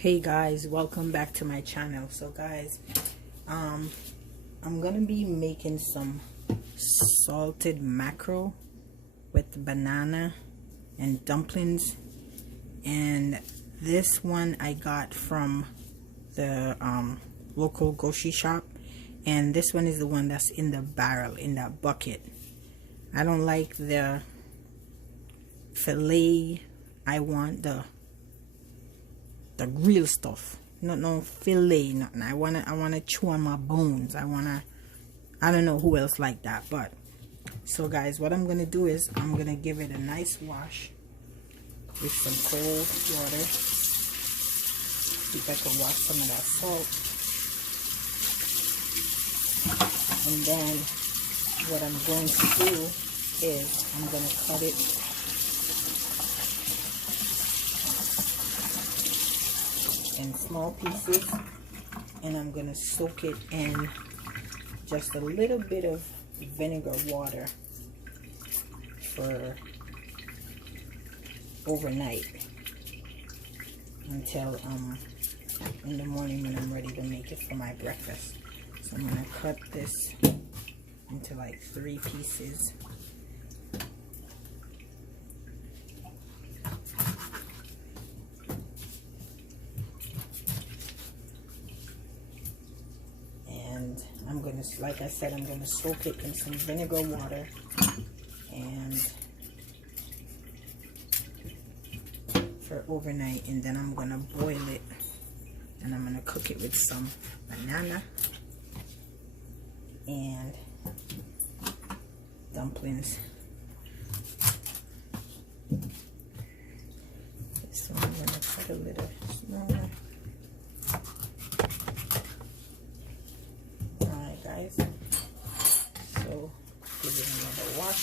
Hey guys, welcome back to my channel. So guys, I'm gonna be making some salted mackerel with banana and dumplings, and this one I got from the local grocery shop, and this one is the one that's in the barrel, in that bucket. I don't like the fillet. I want the real stuff, no fillet, nothing. I wanna chew on my bones. I don't know who else like that. But so guys, what I'm gonna do is I'm gonna give it a nice wash with some cold water. See if I can wash some of that salt. And then what I'm going to do is I'm gonna cut it in small pieces, and I'm gonna soak it in just a little bit of vinegar water for overnight until in the morning when I'm ready to make it for my breakfast. So I'm gonna cut this into like 3 pieces. I'm gonna, like I said, I'm gonna soak it in some vinegar water and for overnight, and then I'm gonna boil it, and I'm gonna cook it with some banana and dumplings. This one I'm gonna cut a little smaller. Guys, so give it another wash.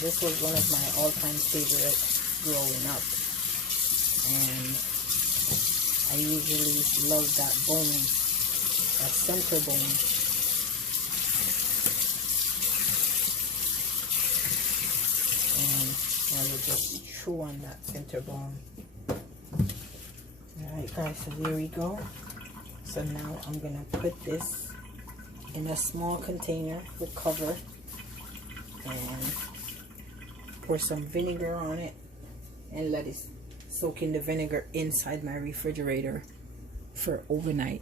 This was one of my all-time favorites growing up, and I usually love that bone, that center bone. And I will just chew on that center bone. Alright guys, so there we go. So now I'm gonna put this in a small container with cover and pour some vinegar on it and let it soak in the vinegar inside my refrigerator for overnight.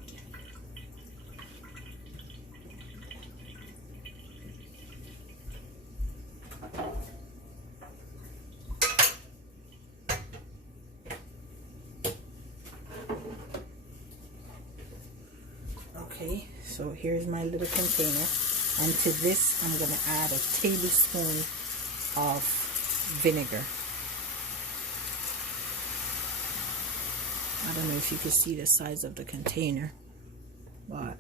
Okay, so here's my little container, and to this I'm going to add a tablespoon of vinegar. I don't know if you can see the size of the container, but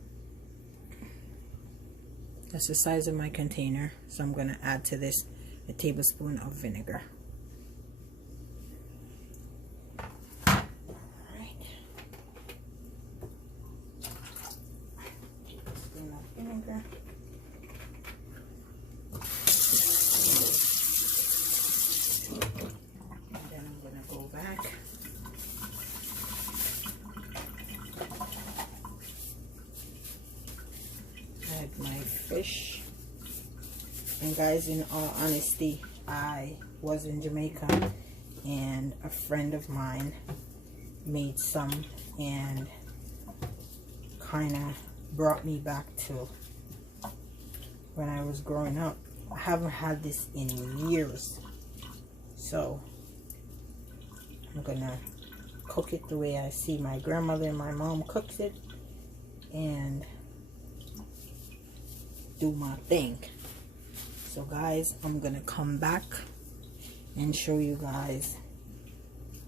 that's the size of my container. So I'm going to add to this a tablespoon of vinegar. Vinegar. And then I'm going to go back. Add my fish. And guys, in all honesty, I was in Jamaica and a friend of mine made some and kind of brought me back to when I was growing up. I haven't had this in years, so I'm gonna cook it the way I see my grandmother and my mom cooks it and do my thing. So guys, I'm gonna come back and show you guys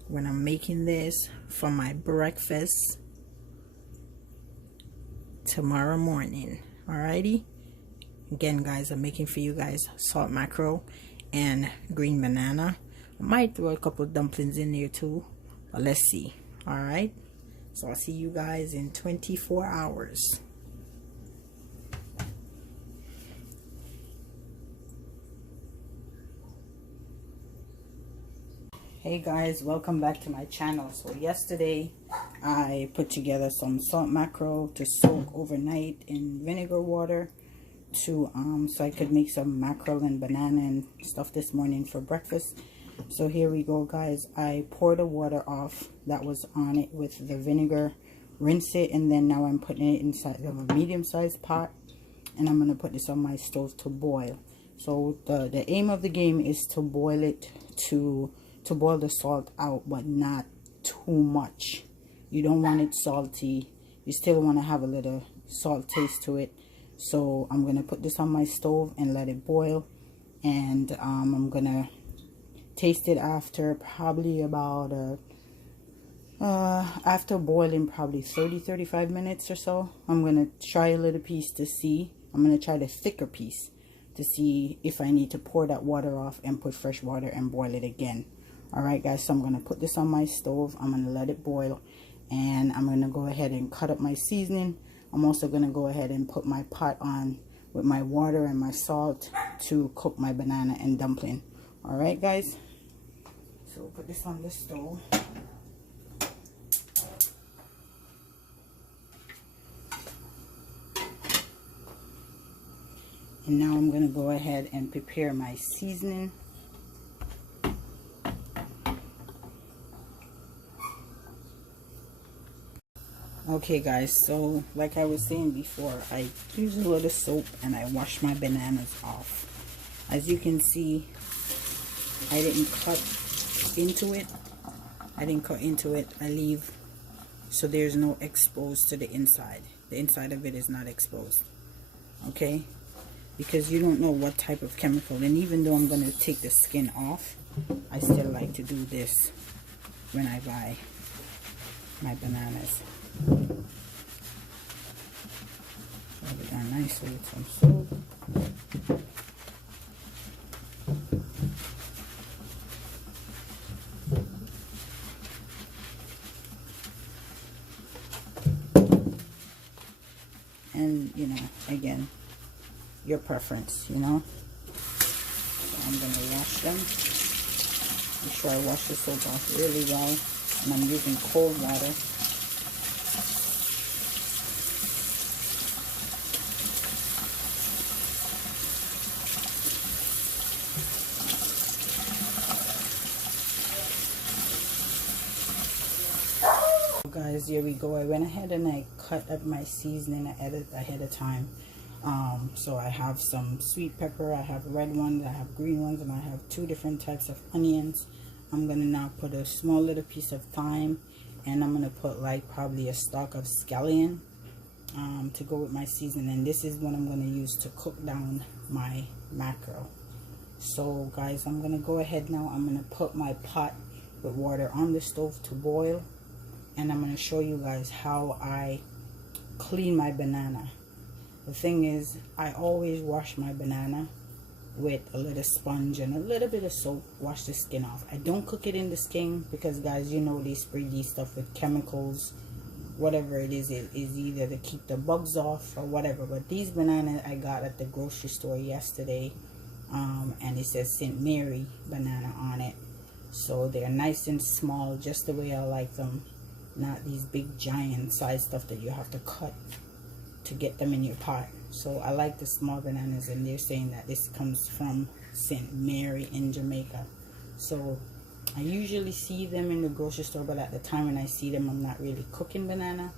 when I'm making this for my breakfast tomorrow morning. Alrighty, again guys, I'm making for you guys salt mackerel and green banana. I might throw a couple dumplings in there too, but let's see. Alright, so I'll see you guys in 24 hours. Hey guys, welcome back to my channel. So yesterday I put together some salt mackerel to soak overnight in vinegar water to so I could make some mackerel and banana and stuff this morning for breakfast. So here we go guys. I poured the water off that was on it with the vinegar, rinse it, and then now I'm putting it inside of a medium-sized pot, and I'm going to put this on my stove to boil. So the aim of the game is to boil it to boil the salt out, but not too much. You don't want it salty. You still want to have a little salt taste to it. So I'm going to put this on my stove and let it boil, and I'm going to taste it after probably about after boiling probably 30-35 minutes or so. I'm going to try a little piece to see. I'm going to try the thicker piece to see if I need to pour that water off and put fresh water and boil it again. Alright guys, so I'm going to put this on my stove. I'm going to let it boil, and I'm going to go ahead and cut up my seasoning. I'm also going to go ahead and put my pot on with my water and my salt to cook my banana and dumpling. Alright guys, so we'll put this on the stove. And now I'm going to go ahead and prepare my seasoning. Okay guys, so like I was saying before, I use a little soap and I wash my bananas off. As you can see, I didn't cut into it. I leave so there's no exposed to the inside. The inside of it is not exposed. Okay? Because you don't know what type of chemical, and even though I'm going to take the skin off, I still like to do this when I buy my bananas. Rub it down nicely with some soap. And you know, again, your preference, you know. So I'm going to wash them. Make sure I wash the soap off really well, and I'm using cold water. Guys, here we go. I went ahead and I cut up my seasoning ahead of time. So I have some sweet pepper, I have red ones, I have green ones, and I have 2 different types of onions. I'm gonna now put a small little piece of thyme, and I'm gonna put like probably a stalk of scallion to go with my seasoning. And this is what I'm gonna use to cook down my mackerel. So guys, I'm gonna go ahead now. I'm gonna put my pot with water on the stove to boil, and I'm going to show you guys how I clean my banana. The thing is, I always wash my banana with a little sponge and a little bit of soap. Wash the skin off. I don't cook it in the skin because guys, you know, they spray these stuff with chemicals. Whatever it is either to keep the bugs off or whatever. But these bananas I got at the grocery store yesterday, and it says St. Mary banana on it. So they're nice and small, just the way I like them. Not these big giant size stuff that you have to cut to get them in your pot. So I like the small bananas, and they're saying that this comes from St. Mary in Jamaica. So I usually see them in the grocery store, but at the time when I see them, I'm not really cooking banana.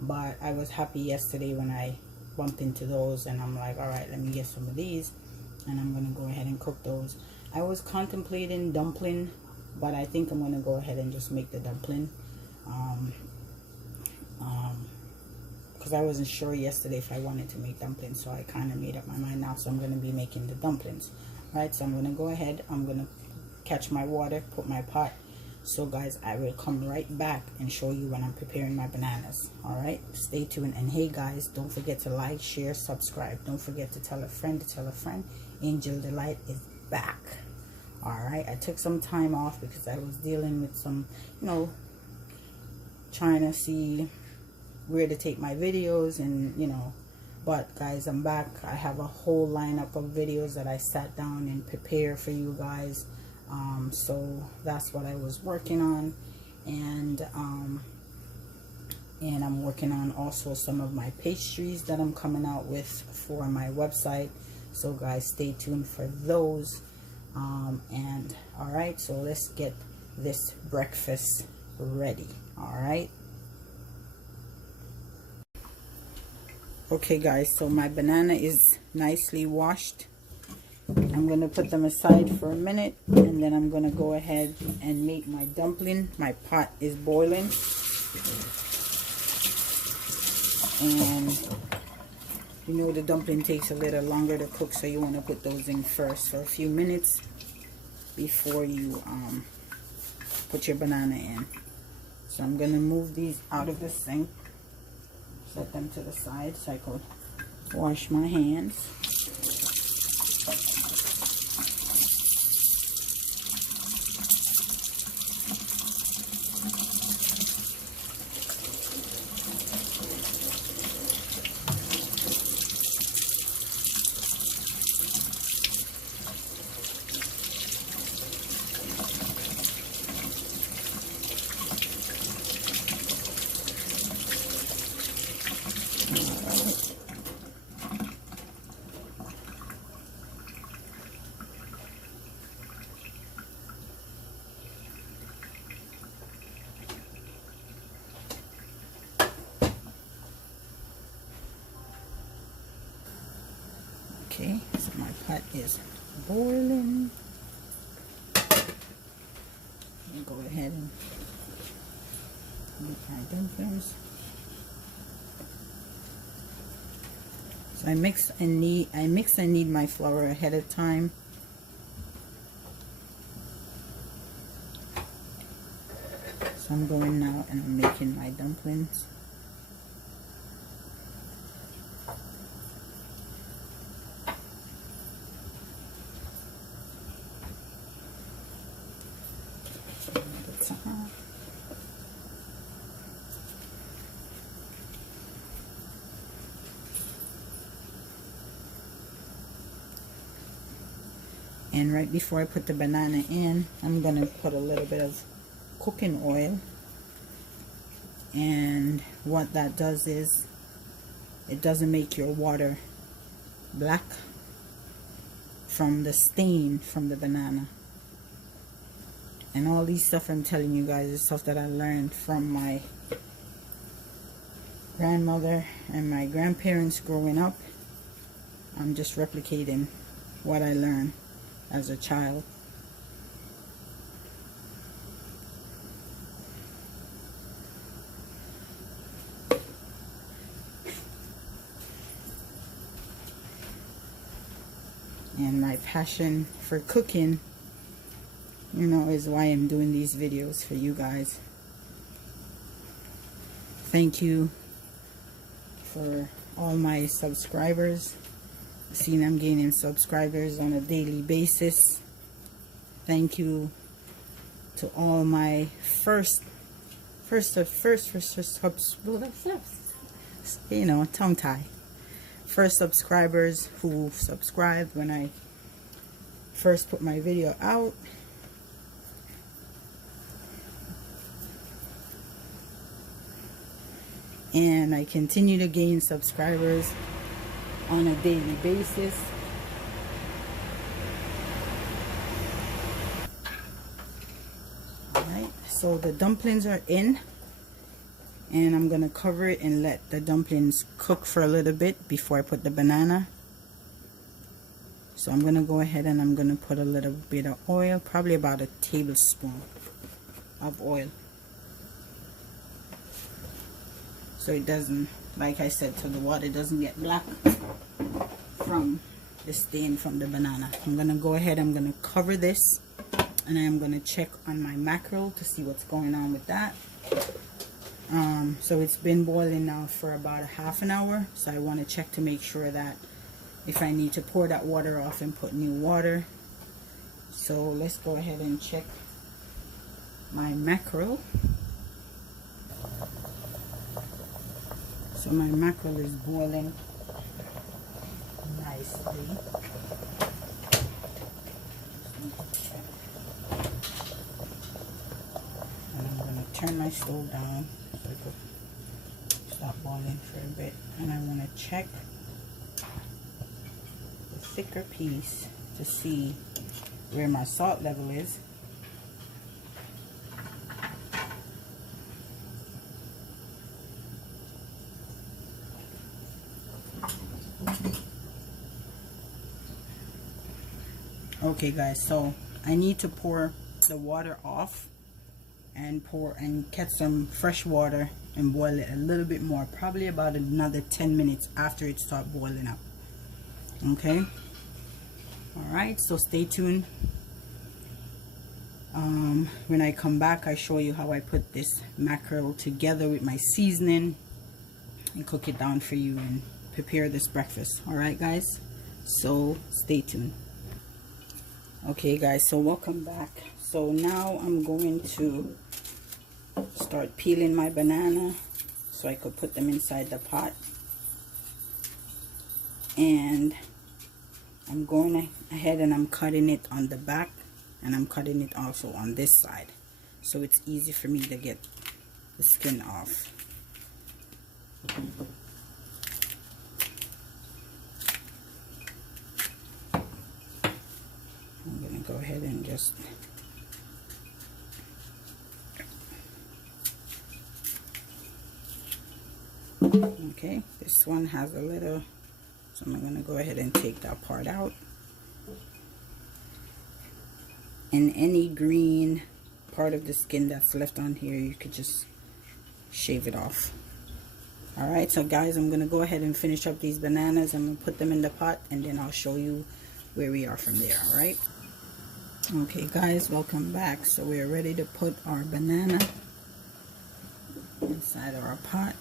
But I was happy yesterday when I bumped into those, and I'm like, all right, let me get some of these, and I'm gonna go ahead and cook those. I was contemplating dumpling, but I think I'm gonna go ahead and just make the dumpling. Because I wasn't sure yesterday if I wanted to make dumplings, so I kind of made up my mind now. So I'm going to be making the dumplings. Right, so I'm going to go ahead, I'm going to catch my water, put my pot. So guys, I will come right back and show you when I'm preparing my bananas. Alright, stay tuned. And hey guys, don't forget to like, share, subscribe. Don't forget to tell a friend to tell a friend. Angel Delight is back. Alright, I took some time off because I was dealing with some, you know, trying to see where to take my videos, and you know, but guys, I'm back. I have a whole lineup of videos that I sat down and prepared for you guys. So that's what I was working on, and I'm working on also some of my pastries that I'm coming out with for my website. So guys, stay tuned for those. And all right, so let's get this breakfast ready. All right. Okay guys, so my banana is nicely washed. I'm going to put them aside for a minute, and then I'm going to go ahead and make my dumpling. My pot is boiling, and you know the dumpling takes a little longer to cook, so you want to put those in first for a few minutes before you put your banana in. So I'm going to move these out of the sink, set them to the side so I could wash my hands. Okay, so my pot is boiling. I'll go ahead and make my dumplings. So I mix and knead my flour ahead of time. So I'm going now and I'm making my dumplings. And right before I put the banana in, I'm going to put a little bit of cooking oil. And what that does is, it doesn't make your water black from the stain from the banana. And all these stuff I'm telling you guys is stuff that I learned from my grandmother and my grandparents growing up. I'm just replicating what I learned as a child. And my passion for cooking, you know, is why I'm doing these videos for you guys. Thank you for all my subscribers. Seeing I'm gaining subscribers on a daily basis. Thank you to all my first you know, tongue tie. First subscribers who subscribed when I first put my video out. And I continue to gain subscribers on a daily basis. Alright, so the dumplings are in, and I'm gonna cover it and let the dumplings cook for a little bit before I put the banana. So I'm gonna go ahead and I'm gonna put a little bit of oil, probably about a tablespoon of oil, so it doesn't, like I said, so the water doesn't get black from the stain from the banana. I'm gonna go ahead, I'm gonna cover this, and I'm gonna check on my mackerel to see what's going on with that. So it's been boiling now for about a half an hour, so I want to check to make sure that if I need to pour that water off and put new water. So let's go ahead and check my mackerel. So my mackerel is boiling nicely. turn my stove down so it could stop boiling for a bit, and I want to check the thicker piece to see where my salt level is. Okay guys, so I need to pour the water off and get some fresh water and boil it a little bit more, probably about another 10 minutes after it starts boiling up. Okay, all right, so stay tuned. When I come back, I show you how I put this mackerel together with my seasoning and cook it down for you and prepare this breakfast. All right guys, so stay tuned. Okay guys, so welcome back. So now I'm going to start peeling my banana so I could put them inside the pot, and I'm going ahead and I'm cutting it on the back, and I'm cutting it also on this side so it's easy for me to get the skin off. I'm gonna go ahead and just okay, this one has a little, so I'm gonna go ahead and take that part out, and any green part of the skin that's left on here, you could just shave it off. All right, so guys, I'm gonna go ahead and finish up these bananas. I'm gonna put them in the pot, and then I'll show you where we are from there. All right. Okay guys, welcome back. So we're ready to put our banana inside our pot.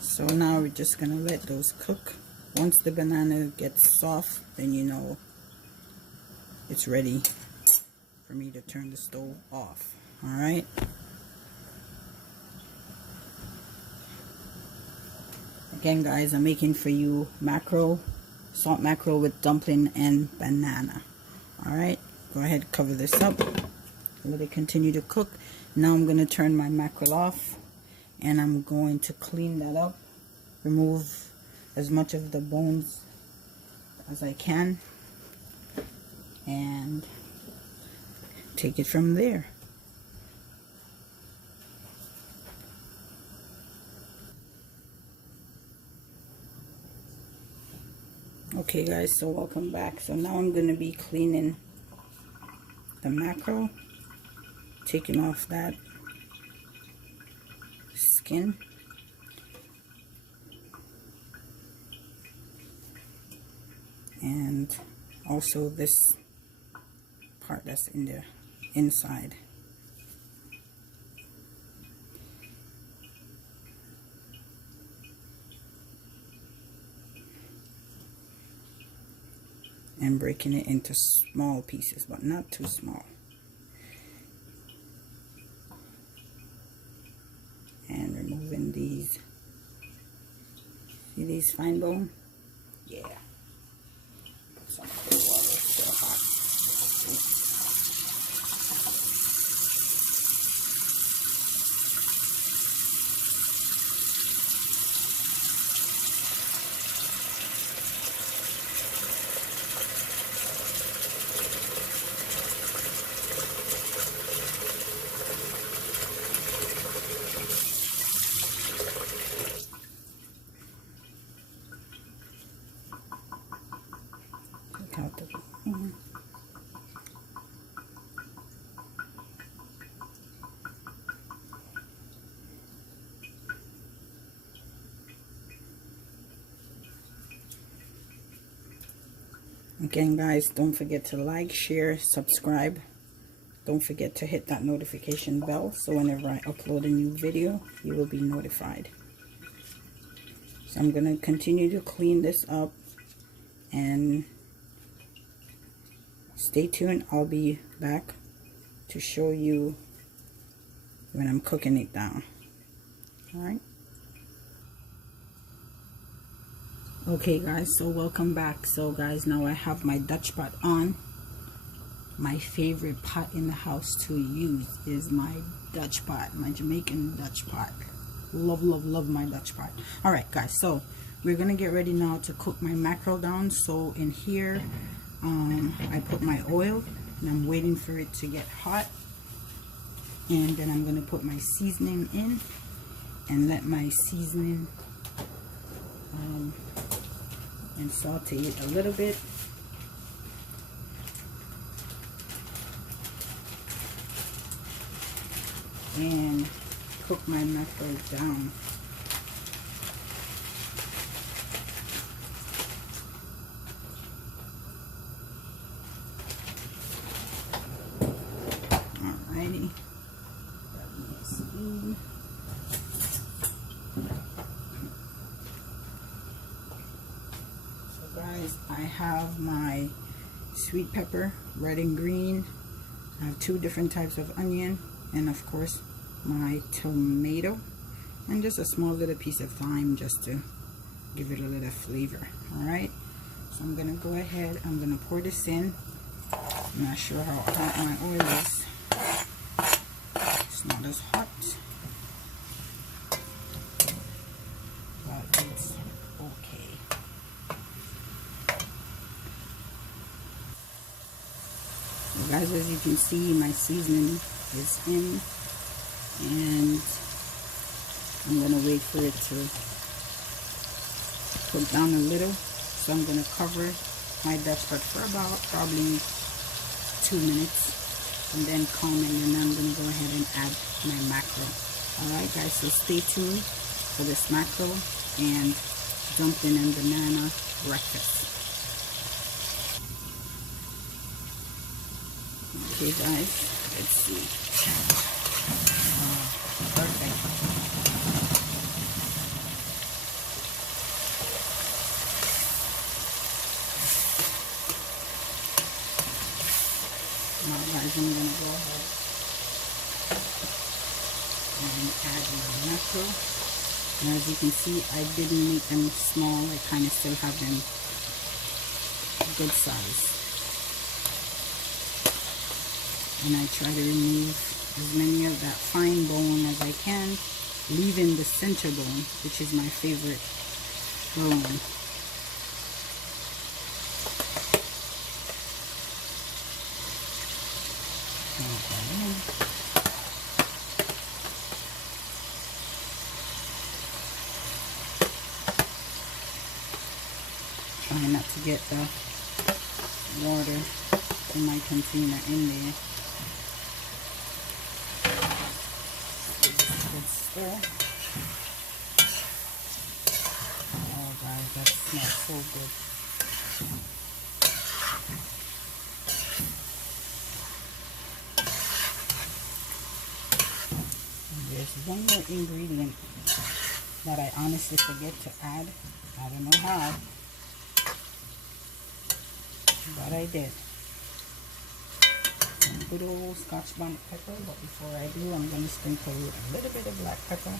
So now we're just gonna let those cook. Once the banana gets soft, then you know it's ready for me to turn the stove off. All right. Again guys, I'm making for you mackerel, salt mackerel with dumpling and banana. All right, go ahead, cover this up, let it continue to cook. Now I'm going to turn my mackerel off, and I'm going to clean that up, remove as much of the bones as I can, and take it from there. Okay guys, so welcome back. So now I'm going to be cleaning the mackerel, taking off that skin, and also this part that's in the inside. And breaking it into small pieces, but not too small. And removing these. See these fine bone? Yeah. Put some of the water, it's still hot. Out the Again guys, don't forget to like, share, subscribe. Don't forget to hit that notification bell so whenever I upload a new video, you will be notified. So I'm going to continue to clean this up, and stay tuned. I'll be back to show you when I'm cooking it down. All right. Okay guys, so welcome back. So guys, now I have my Dutch pot on. My favorite pot in the house to use is my Dutch pot, my Jamaican Dutch pot. Love, love, love my Dutch pot. All right guys, so we're gonna get ready now to cook my mackerel down. So in here I put my oil and I'm waiting for it to get hot, and then I'm gonna put my seasoning in and let my seasoning and saute it a little bit. And cook my mackerel down. Alrighty. Let me see. So guys, I have my sweet pepper, red and green. I have 2 different types of onion, and of course my tomato, and just a small little piece of thyme just to give it a little flavor. All right, so I'm gonna go ahead, I'm gonna pour this in. I'm not sure how hot my oil is. It's not as hot, but it's okay. So guys, as you can see, my seasoning is in, and I'm gonna wait for it to cook down a little. So I'm gonna cover my Dutch pot for about probably 2 minutes, and then come in, and I'm gonna go ahead and add my mackerel. Alright guys, so stay tuned for this mackerel and dumpling and banana breakfast. Okay guys, let's see. Perfect. Now guys, I'm going to go ahead and add my mackerel. And as you can see, I didn't make them small. I kind of still have them good size. And I try to remove as many of that fine bone as I can, leaving the center bone, which is my favorite bone. Try not to get the water in my container in there. Stir. Oh guys, that smells so good. And there's one more ingredient that I honestly forget to add. I don't know how, but I did. Some good old Scotch bonnet pepper, but before I do, I'm going to sprinkle with a little bit of black pepper.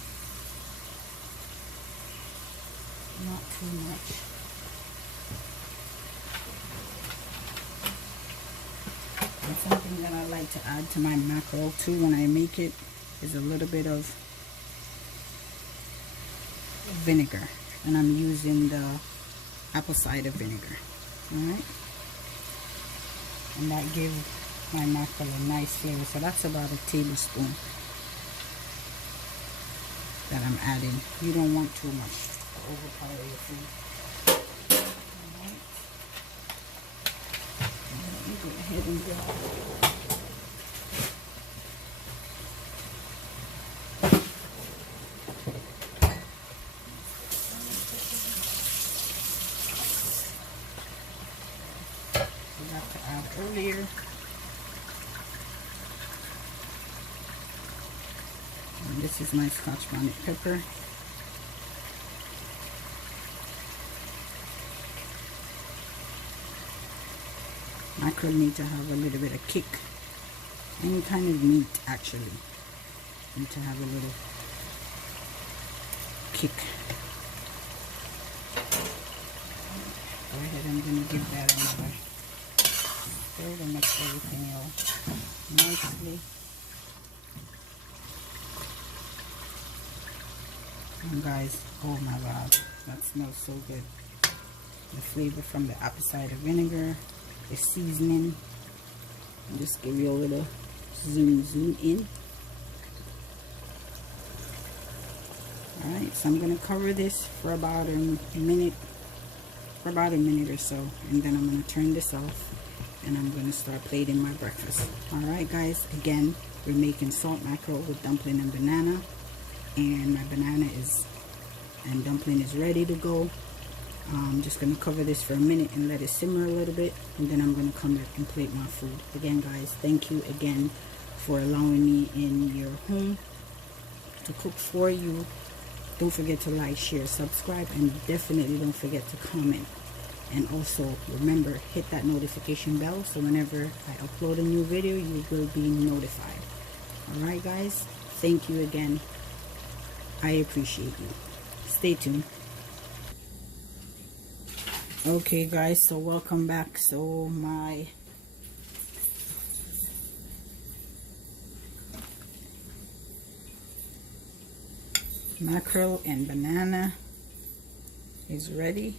Not too much. And something that I like to add to my mackerel too when I make it is a little bit of vinegar, and I'm using the apple cider vinegar. Alright, and that gives my mackerel a nice flavor. So that's about a tablespoon that I'm adding. You don't want too much to overpower your food. Alright, let me go ahead and go. To add earlier. And this is my Scotch bonnet pepper. Mackerel need to have a little bit of kick. Any kind of meat actually. and to have a little kick. Go ahead, I'm going to give that another stir to mix everything out nicely. And guys, oh my god, that smells so good. The flavor from the apple cider vinegar, the seasoning. I'll just give you a little zoom in. Alright, so I'm going to cover this for about a minute or so, and then I'm going to turn this off and I'm going to start plating my breakfast. Alright guys, again, we're making salt mackerel with dumpling and banana, and my banana and dumpling is ready to go. I'm just going to cover this for a minute and let it simmer a little bit, and then I'm going to come back and plate my food. Again guys, thank you again for allowing me in your home to cook for you. Don't forget to like, share, subscribe, and definitely don't forget to comment. And also remember, hit that notification bell so whenever I upload a new video, you will be notified. Alright guys, thank you again. I appreciate you. Stay tuned. Okay guys, so welcome back. So my mackerel and banana is ready.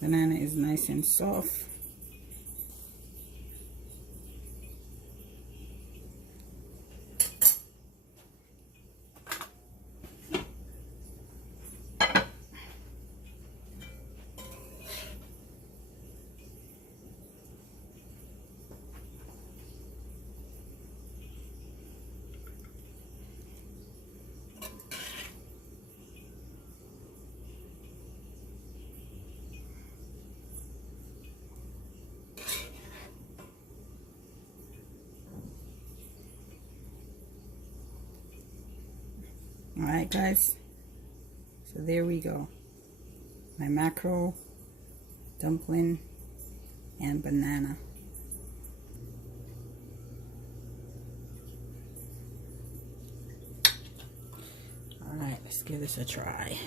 Banana is nice and soft. Alright guys, so there we go. My mackerel, dumpling, and banana. Alright, let's give this a try.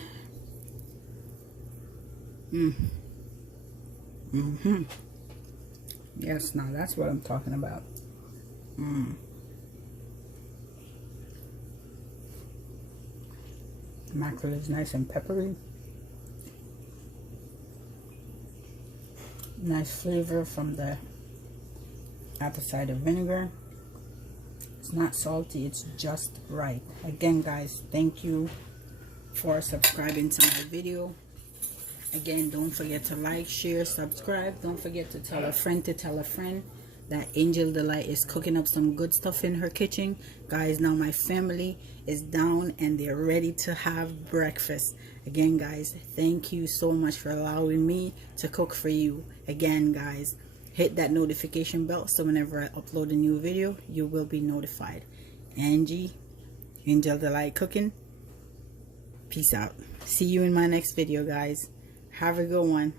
Yes, now that's what I'm talking about. The mackerel is nice and peppery. Nice flavor from the apple cider vinegar. It's not salty, it's just right. Again guys, thank you for subscribing to my video. Again, don't forget to like, share, subscribe. Don't forget to tell a friend that Angel Delight is cooking up some good stuff in her kitchen. Guys, now my family is down and they're ready to have breakfast. Again guys, thank you so much for allowing me to cook for you. Again guys, hit that notification bell so whenever I upload a new video, you will be notified. Angie, Angel Delight Cooking. Peace out. See you in my next video guys. Have a good one.